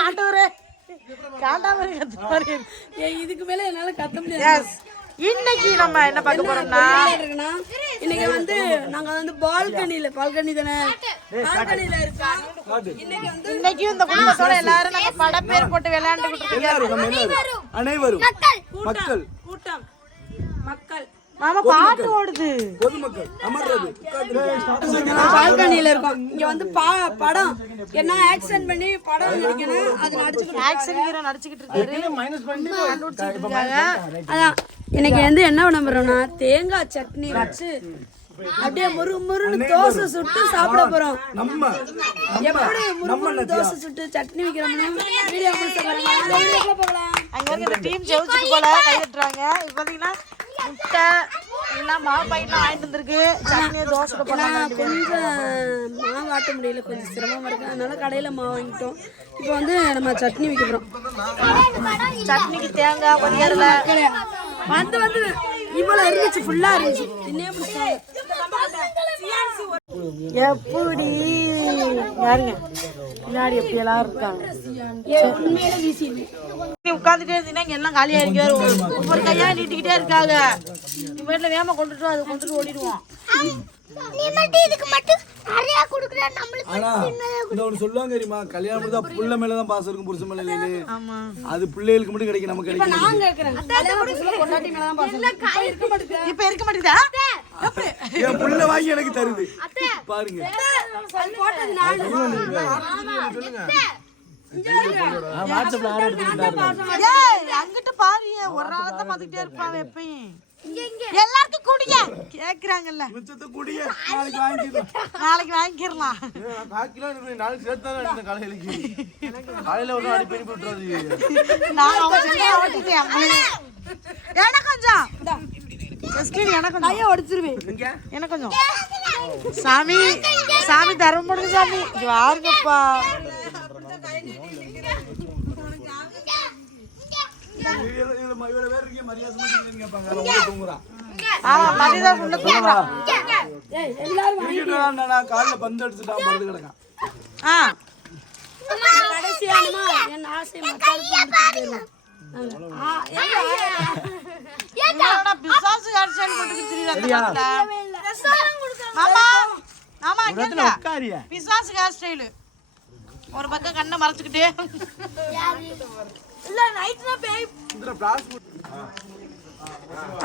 ஆண்டவரே. காண்டாம கத்துறாரு ஏய், இதுக்கு மேல என்னால கத்த முடியாது. இன்னைக்கு நம்ம என்ன பார்க்க போறோம்னா இருக்குன்னா இன்னைக்கு வந்து நாங்க வந்து பால்கனில பால்கனி தானே? பால்கனில இருக்கோம். இன்னைக்கு வந்து இன்னைக்கு இந்த குடும்பத்தோட எல்லாரும் நாங்க பட பேர் போட்டு விளையாண்டுகிட்டு இருக்கோம். அனைவரும். மக்கள். கூட்டம். மாமா பாட்டு ஓடுது. பொதுமக்கள் அமர்றது இருக்கோம். இங்க வந்து பா- படம். என்ன ஆக்சன் பண்ணி படம் நடிக்கணும்? அது நடிச்சுக்கிட்டு ஆக்ஷன் ஹீரோ நடிச்சுக்கிட்டு இருக்காரு. கண்டுபிடிச்சிட்டு இருக்காங்க அதான் இன்னைக்கு வந்து என்ன பண்ண போறோம்னா தேங்காய் சட்னி வச்சு அப்படியே முரு முருன்னு தோசை சுட்டு சாப்பிட போறோம். நம்ம எப்படி முருமுரு தோசை சுட்டு சட்னி வைக்கிறோம்னு வீடியோ முடிச்ச அங்க இருக்க டீம் ஜெயிச்சுட்டு போல கை தட்டுறாங்க இப்ப பாத்தீங்கன்னா முட்டை எல்லாம் மாவு பையன்லாம் வாங்கிட்டு வந்திருக்கு. சட்னி தோசை போடலாம் கொஞ்சம் மாவு ஆட்ட முடியல கொஞ்சம் சிரமமா இருக்கு. அதனால கடையில மாவு வாங்கிட்டோம். இப்போ வந்து நம்ம சட்னி வைக்க போறோம். சட்னிக்கு தேங்காய் பொரியல வந்து வந்து இவ்வளவு இருந்துச்சு ஃபுல்லா இருந்துச்சு. இன்னே பிடிச்சாங்க எப்படி? யாருங்க? பின்னாடி எப்படி எல்லாம் இருக்காங்க உண்மையில வீசி உட்காந்துட்டே இருந்தீங்கன்னா இங்க எல்லாம் காலியா இருக்காரு ஒவ்வொரு கையா நீட்டிக்கிட்டே இருக்காங்க நீ வீட்டுல வேகமா கொண்டுட்டு அதை கொண்டுட்டு ஓடிடுவோம் நீ மட்டும் இதுக்கு மட்டும் நிறைய குடுக்குற நம்மளுக்கு ஆனா இந்த ஒண்ணு சொல்லுவாங்க தெரியுமா கல்யாணம் தான் புள்ள மேலதான் பாசம் இருக்கும் புருஷன் மேல இல்லையே அது பிள்ளைகளுக்கு மட்டும் கிடைக்கும் நமக்கு கிடைக்கும் நான் கேக்குறேன் கல்யாண புதுசுல பொண்டாட்டி மேல தான் பாசம் இப்ப இருக்க மாட்டேங்குது இப்ப இருக்க மாட்டேங்குதா என் புள்ள வாங்கி எனக்கு தருது பாருங்க ஏய் அங்கிட்ட பாரு ஒரு ஆள் தான் பாத்துக்கிட்டே இருப்பான் எப்பயும். எல்லாருக்கும் குடிங்க. கேக்குறாங்கல்ல. மிச்சத்தை குடிய நாளைக்கு வாங்கிக்கலாம் நாளைக்கு வாங்கிக்கிறலாம் காக்கிலோ எனக்கு நாளைக்கு சேர்த்து தான் எடுத்தேன் காலையிலக்கு காலையில ஒன்றும் அடி பெருப்பி விட்டுறாது. நான் ஓட்டிட்டேன் எனக்கு கொஞ்சம்? எஸ்கின் எனக்கு கொஞ்சம்? கையை உடைச்சிருவேன் எனக்கு கொஞ்சம்? சாமி சாமி தரம் போடுங்க சாமி. இது வாருங்கப்பா. மரியாதை உள்ள தூங்குறான் எல்லாரும் நான் காலைல பந்து எடுத்துட்டான் படுத்து கிடக்கான் ஆ கடைசியானுமா என் ஆசை மக்களுக்கு முடிச்சு பிசாசு ஹேர் ஸ்டைலு ஒரு பக்கம் கண்ணை மறைச்சுக்கிட்டே இல்ல நைட் தான் பேய்.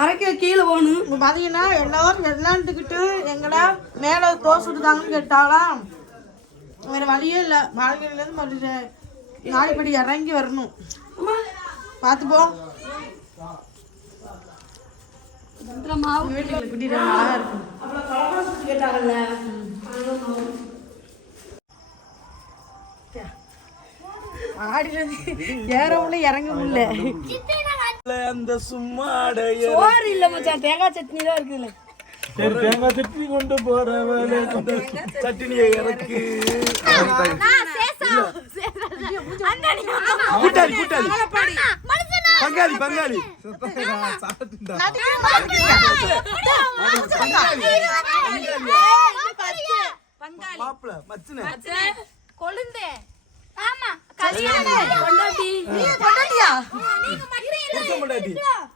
அரைக்க கீழே போகணும். இப்போ பார்த்தீங்கன்னா எல்லாரும் விளாண்டுக்கிட்டு எங்கடா மேலே தோசை விட்டுதாங்கன்னு கேட்டாலாம் வேறு வழியே இல்லை. மாளிகையிலேருந்து மறுபடியும் நாளைப்படி இறங்கி வரணும். பார்த்துப்போம் மாவு வீட்டுக்கு கூட்டிகிட்டு அழகாக இருக்கும். ஆடிலேருந்து ஏறவும்ல இறங்க முடியல. அந்த சும்மாடைய சோறு இல்ல மச்சான் தேங்காய் சட்னி தான் இருக்குல்ல தேங்காய் சட்னி கொண்டு போறவளே அந்த சட்னியை இறக்கு. கூட்டாளி கூட்டாளி. பங்காளி பங்காளி. மாப்பிள மச்சன. கொழுந்தே. கொண்டாட்டி புருஷன் பொண்டாட்டி.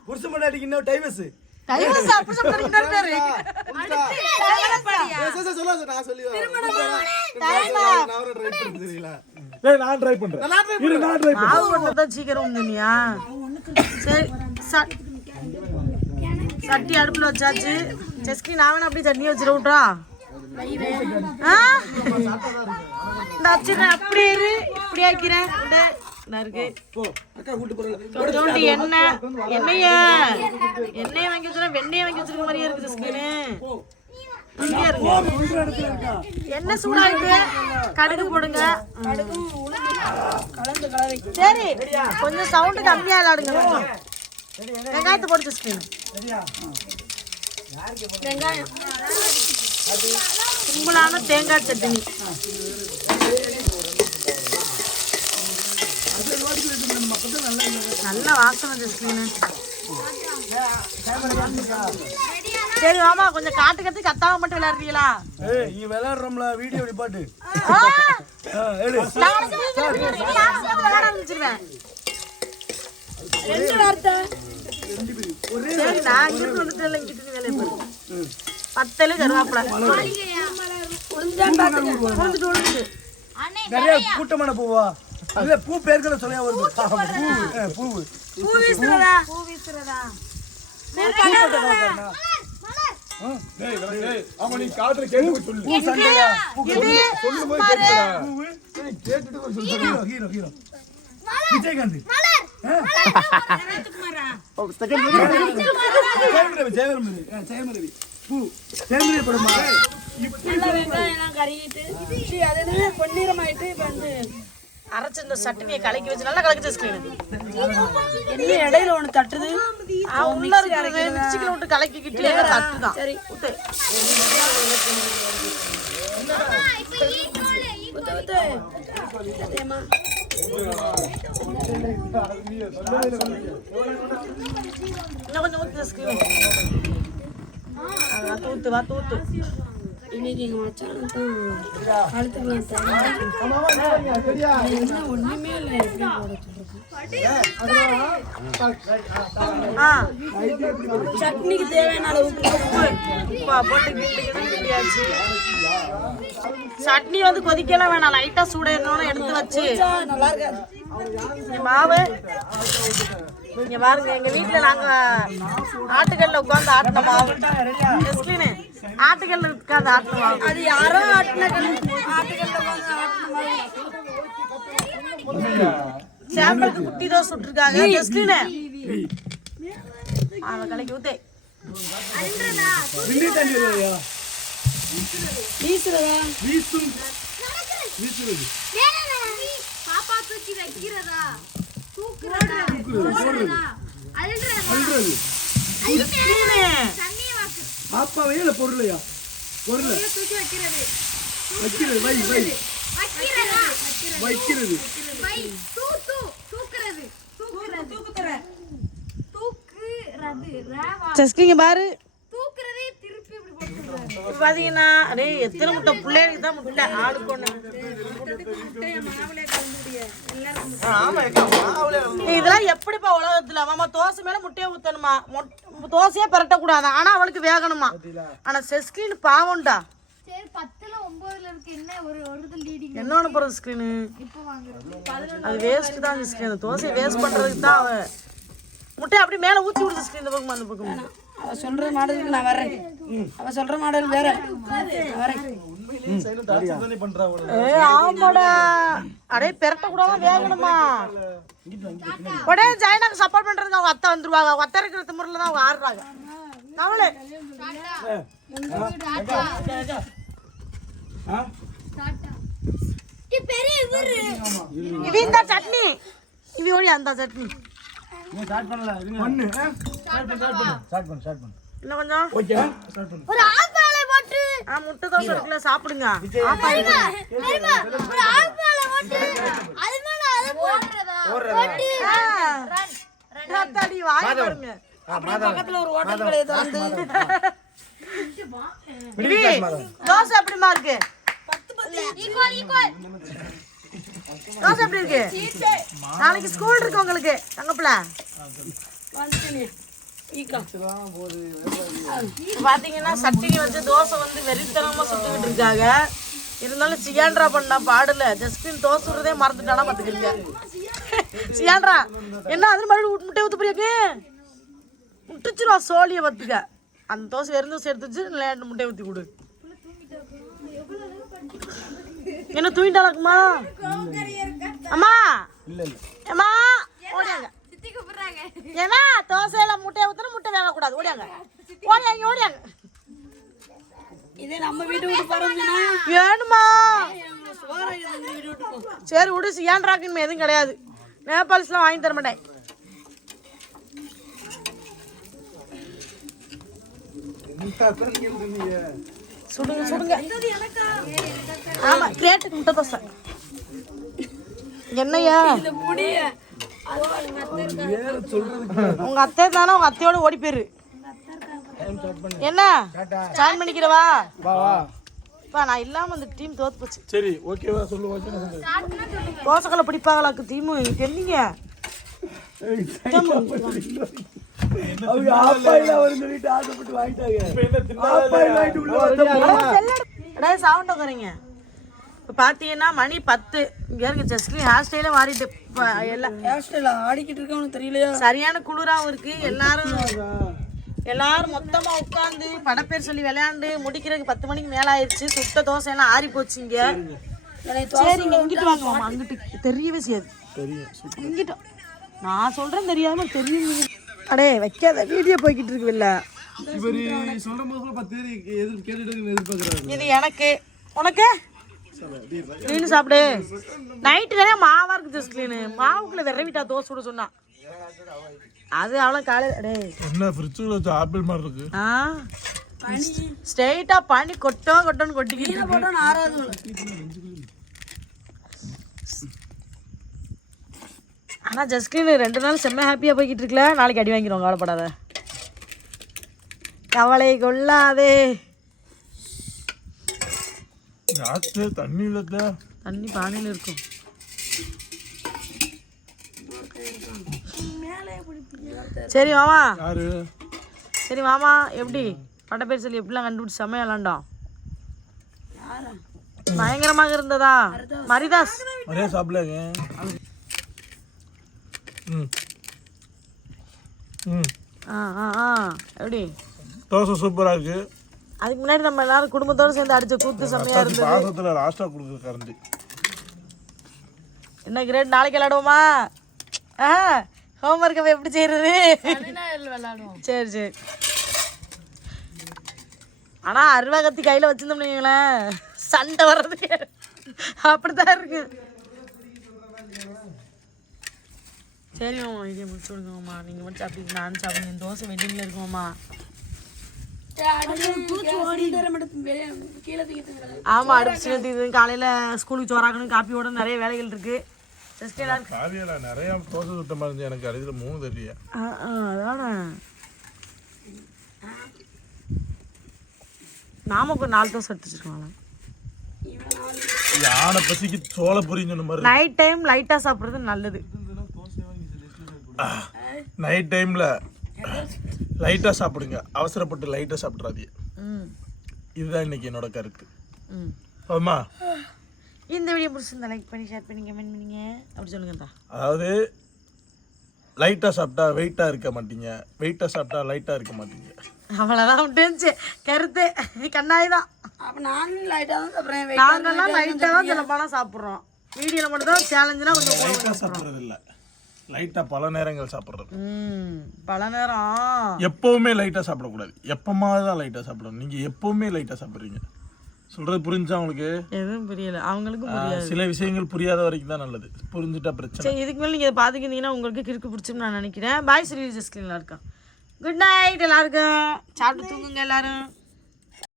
புருஷன் பொண்டாட்டிக்கு இன்னும் டைவர்ஸ் டைவர்ஸ் அப்படி சொல்லிட்டு இன்னொரு பேரு. நான் ட்ரை பண்றேன். இரு நான் ட்ரை மாவு மட்டும் சீக்கிரம் வந்துனியா சரி சட்டி அடுப்புல வச்சாச்சு. செஸ்கி நான் வேணா அப்படியே சட்னி வச்சிட அப்படி இரு. இப்படி ஆக்கிறேன் இருக்கு போறல. கொஞ்சோண்டு எண்ணெய். வாங்கி வச்சுனா வெண்ணெயை வாங்கி வச்சிருக்க மாதிரியே இருக்குது ஸ்கின்னு இருங்க எண்ணெய் சூடாயிட்டு கடுகு போடுங்க. சரி கொஞ்சம் சவுண்டு கம்மியா விளாடுங்க வெங்காயத்தை ஸ்கின் வெங்காயம். சிம்பிளான தேங்காய் சட்னி. நல்ல வாசனை ஜஸ்மின் சரி மாமா கொஞ்சம் காட்டு கத்து கத்தாம மட்டும் விளையாடுறீங்களா? ஏய் நீ விளையாடுறோம்ல வீடியோ இப்படி பாட்டு. ஆ! ஆ, எடு. நாளைக்கு நீங்க விளையாடுறீங்க, நானும் சேர்ந்து சொல்லிடுவேன் ரெண்டு வார்த்தை? சரி நான் இங்கிட்டு வந்துட்டேன் இங்கிட்டு வேலை பாரு. பத்தல கருவாப்புல நிறைய கூட்டமான பூவா இல்ல பூ பேர்களை சொல்லியா வருது பூ பூ வீசுறதா பூ வீசுறதா ஆமா நீ காதுல கேட்டு சொல்லு பூ ஹீரோ விஜயகாந்த் ஜெயமரவி ஜெயமரவி ஆ, ஜெயமரவி பூ ஜெயமரவி படமா நல்லா வெங்காயம் எல்லாம் கருகிட்டு சீ, அது என்ன பொன்னிறமாயிட்டு இப்ப வந்து அரைச்சு இந்த சட்னியை கலக்கி வச்சு நல்லா கலக்கி ஸ்கிரீன் என்ன இடையில ஒண்ணு தட்டுது? உள்ள இருக்கிறது விட்டு கலக்கிக்கிட்டு எல்லாம் தட்டு தான் சரி விட்டு. இன்னும் கொஞ்சம் ஸ்கிரீன் தூத்து இன்னைக்கு மச்சான் தான். என்ன இல்லை எப்படி சட்னிக்கு தேவையான அளவு உப்பு உப்பா. போட்டு கிண்டு கிண்டு கிண்டியாச்சு. சட்னி வந்து கொதிக்கலாம் வேணாம் லைட்டா சூடேறணும்னு எடுத்து வச்சு. மாவு. இங்க பாருங்க எங்க வீட்ல நாங்க ஆட்டுக்கல்ல உட்காந்து ஆட்டின மாவு. எஸ்கின்னு ஆட்டுக்கல்ல உட்காந்து ஆட்டின மாவு. அது யாரோ ஆட்டின சாம்பிளுக்கு குட்டி தோசை சுட்டுருக்காங்க. எஸ்கின்னு அவ கலைக்கு ஊத்தே. வீசுறதா? வீசும் வீசுறது. பாப்பா தூக்கி வைக்கிறதா? அல்றது பாப்பாவே இல்ல பொருளையா பொருளை தூக்கி வைக்கிறது வை வை வைக்கிறதா செஸ்கிங்க பாரு தூக்குறதே திருப்பி இப்படி போட்டுறது இப்ப பாத்தீங்கன்னா அடே எத்தனை முட்டை பிள்ளைகளுக்கு தான் முட்டை ஆளுக்கு ஒண்ணு இதெல்லாம் எப்படிப்பா உலகத்துல? மாமா தோசை மேல முட்டையை ஊத்தணுமா? தோசையே பரட்ட கூடாது ஆனா அவளுக்கு வேகணுமா? ஆனா செஸ்கின் பாவம்டா. என்ன ஒரு ஒரு லீடிங் என்ன பண்ண போறது ஸ்கிரீனு இப்போ வாங்குறது? அது வேஸ்ட் தான் ஸ்கிரீன் அந்த தோசையை வேஸ்ட் பண்றதுக்கு தான் அவ. முட்டையை அப்படி மேல ஊத்தி விடுது ஸ்கிரீன் இந்த பக்கம் அந்த பக்கம். அவ சொல்ற மாடலுக்கு நான் வரேன் அவ சொல்ற மாடல் வேற. வரேன் தானே அடே பெரட்ட கூடாம வேகணுமா? உடனே ஜெயனாக்கு சப்போர்ட் பண்றதுக்கு அவங்க அத்தை வந்துருவாங்க. அவங்க அத்தை இருக்கிற திமுறையில தான் அவங்க ஆடுறாங்க. இது இந்த சட்னி. இது ஓடி அந்த சட்னி. நீ ஸ்டார்ட் பண்ணல இருங்க பண்ணு. ஸ்டார்ட் பண்ணு ஸ்டார்ட் பண்ணு ஸ்டார்ட் பண்ணு ஸ்டார்ட் பண்ணு. இன்னும் கொஞ்சம்? ஓகே ஸ்டார்ட் பண்ணு. ஒரு ஆப்பாலை போட்டு. ஆ முட்டை தோசை இருக்குல்ல சாப்பிடுங்க. ஆப்பா தெரியுமா? தெரியுமா? ஒரு ஆப்பாலை போட்டு. அது மேல அதை போடுறதா? போட்டு. ரத்தாடி வாய் பாருங்க. பக்கத்துல ஒரு ஹோட்டல் கடையை திறந்து தோசை எப்படிமா இருக்கு? ஈக்குவல் ஈக்குவல் தோசை எப்படி இருக்கு? நாளைக்கு ஸ்கூல் இருக்கு உங்களுக்கு தங்கப்பிள்ள பாத்தீங்கன்னா சட்டினி வச்சு தோசை வந்து வெறித்தனமா சுட்டுக்கிட்டு இருக்காங்க. இருந்தாலும் சியாண்ட்ரா பண்ணா பாடல. ஜஸ்டின் தோசை சுடுறதே மறந்துட்டானா பாத்துக்கிறீங்க சியாண்ட்ரா என்ன அதுல மறுபடியும் முட்டை ஊத்து போறியாக்கு? முட்டிச்சிருவா சோழிய பத்துக்க. அந்த தோசை வெறும் தோசை எடுத்து வச்சு முட்டை ஊத்தி கொடு. என்ன தூங்கிட்டாளாக்குமா? அம்மா. இல்ல இல்ல. அம்மா ஓடியாங்க. ஏமா தோசையில முட்டையை ஊத்தணும் முட்டை வேகக்கூடாது. ஓடியாங்க. ஓடியாங்க ஓடியாங்க. இதே நம்ம வீட்டு விட்டு போறோம்னா வேணுமா? சரி விடு. சியான்ட்ராக்குன்னு எதுவும் கிடையாது. நேபாளிஸ்லாம் வாங்கி தர மாட்டேன். சுடுங்க சுடுங்க. ஆமா கிரேட்டுக்கு முட்டை தோசை. என்னய்யா? உங்க அத்தை தானே உங்க அத்தையோட ஓடி போயிரு. என்ன? ஜாயின் பண்ணிக்கிறவா? வா வா பா நான் இல்லாம அந்த டீம் தோத்து போச்சு. சரி ஓகேவா சொல்லு ஓகே தோசைக்கல்ல பிடிப்பாங்களாக்கு டீமு வந்தா அடே சவுண்ட் உட்காருங்க இப்போ பார்த்தீங்கன்னா மணி பத்து. இங்கே இருக்க ஜஸ்ட்லி ஹேர் ஸ்டைலே மாறிட்டு. இப்போ எல்லாம் ஹேர் ஸ்டைல் ஆடிக்கிட்டு இருக்கவனுக்கு தெரியலையா? சரியான குளிராகவும் இருக்கு. எல்லாரும் எல்லாரும் மொத்தமா உட்காந்து படப்பேர் சொல்லி விளையாண்டு முடிக்கிறதுக்கு பத்து மணிக்கு மேல ஆயிடுச்சு சுட்ட தோசை எல்லாம் ஆறி போச்சுங்க சரி இங்க இங்கிட்டு வாங்க மாமா. அங்கிட்டு தெரியவே செய்யாது. இங்கிட்ட நான் சொல்றேன் தெரியாம தெரியும் அடே வைக்காத. வீடியோ போய்கிட்டு இருக்குல்ல இவரு சொல்ற போது பத்து பேர் எதிர் கேட்டுட்டு எதிர்பார்க்கறாரு. இது எனக்கு. உனக்கு? நீனு சாப்பிடு. நைட்டு நிறைய மாவா இருக்கு ஜஸ்ட்லீனு மாவுக்குள்ள விரவிட்டா தோசை சுட சொன்னா. அது அவ்வளோ காலையில் அடே என்ன ஃப்ரிட்ஜுக்குள்ள வச்ச ஆப்பிள் மாதிரி இருக்கு. ஆ. ஸ்ட்ரெயிட்டா பனி கொட்டோ கொட்டோன்னு கொட்டிக்கிட்டு இருக்கு. போட்டா நான் ஆறாவது ஆனா ஜஸ்கின் ரெண்டு நாள் செம்ம ஹாப்பியா போய்கிட்டு இருக்குல்ல நாளைக்கு அடி வாங்கிடுவோம் கவலைப்படாத. கவலை கொள்ளாதே. ஆத்து தண்ணி இல்லத்த தண்ணி பானையில் இருக்கும். சரி மாமா யாரு? சரி மாமா எப்படி? பட்ட பேர் சொல்லி எப்படிலாம் கண்டுபிடிச்சு செம்மையா விளாண்டோம் பயங்கரமாக இருந்ததா? மரிதாஸ். நிறைய சாப்பிடலாங்க ம். ம். ஆ ஆ ஆ. எப்படி? தோசை சூப்பரா இருக்கு. அதுக்கு முன்னாடி நம்ம எல்லாரும் குடும்பத்தோட சேர்ந்து அடிச்ச கூத்து செம்மையா இருந்தது. பாசத்துல லாஸ்டா கொடுக்குற கரண்டி. என்ன கிரேட் நாளைக்கு விளையாடுவோமா? ஆ ஹோம்ஒர்க் அப்போ எப்படி செய்யறது? சரி சரி. ஆனா அருவா கத்தி கையில வச்சிருந்தோம்னு வைங்களேன். சண்டை வர்றதுக்கு அப்படித்தான் இருக்கு. சரி மாமா இதே முடிச்சு விடுங்க மாமா. நீங்க மட்டும் சாப்பிட்டு நானும் சாப்பிடுங்க. தோசை வெட்டிங்ல இருக்குமாம்மா ஆமா அடுப்பு சேர்த்து காலையில ஸ்கூலுக்கு சோறாக்கணும் காப்பியோட நிறைய வேலைகள் இருக்கு. ஜஸ்ட் எல்லாரும் காவியில நிறைய தோசை சுத்தமா இருந்துச்சு. எனக்கு அடித்துல மூணு தெரியல ஆ ஆ அதானே. நாமக்கு ஒரு நாலு தோசை எடுத்து வச்சிருக்கோம். யானை பசிக்கு சோள பொரின்னு சொன்ன மாதிரி. நைட் டைம் லைட்டா சாப்பிடுறது நல்லது. நைட் டைம்ல லைட்டா சாப்பிடுங்க. அவசரப்பட்டு லைட்டா சாப்பிட்றாதீங்க. ம். இதுதான் இன்னைக்கு என்னோட கருத்து. ம். ஆமா? இந்த வீடியோ பிடிச்சிருந்தா லைக் பண்ணி ஷேர் பண்ணி கமெண்ட் பண்ணுங்க. அப்படி சொல்லுங்கடா அதாவது லைட்டா சாப்பிட்டா வெயிட்டா இருக்க மாட்டீங்க. வெயிட்டா சாப்பிட்டா லைட்டா இருக்க மாட்டீங்க. அவ்வளோதான் விட்டுருந்துச்சு கருத்து. கண்ணாய் தான். அப்ப நானும் லைட்டா தான் சாப்பிடுறேன் நாங்கெல்லாம் லைட்டாக தான் சில பணம் சாப்பிட்றோம். வீடியோவில் மட்டும் தான் சேலஞ்சுனா கொஞ்சம் கூட லைட்டா சாப்பிட்றது இல்ல லைட்டா பல நேரங்கள் சாப்பிட்றது. பல நேரம். எப்பவுமே லைட்டா சாப்பிடக்கூடாது. எப்பமாவது தான் லைட்டா சாப்பிடணும். நீங்க எப்பவுமே லைட்டா சாப்பிடுறீங்க. சொல்றது புரிஞ்சா உங்களுக்கு? எதுவும் புரியல. புரியாது. சில விஷயங்கள் புரியாத வரைக்கும் தான் நல்லது. புரிஞ்சுட்டா பிரச்சனை. சரி இதுக்கு மேலே நீங்கள் பார்த்துக்கிட்டீங்கன்னா உங்களுக்கு கிறுக்கு பிடிச்சுன்னு நான் நினைக்கிறேன். பாய் ஸ்ரீ ஜஸ்கின்லாம் இருக்கேன் குட் நைட் எல்லாருக்கும். சாப்பிட்டு தூங்குங்க எல்லாரும்.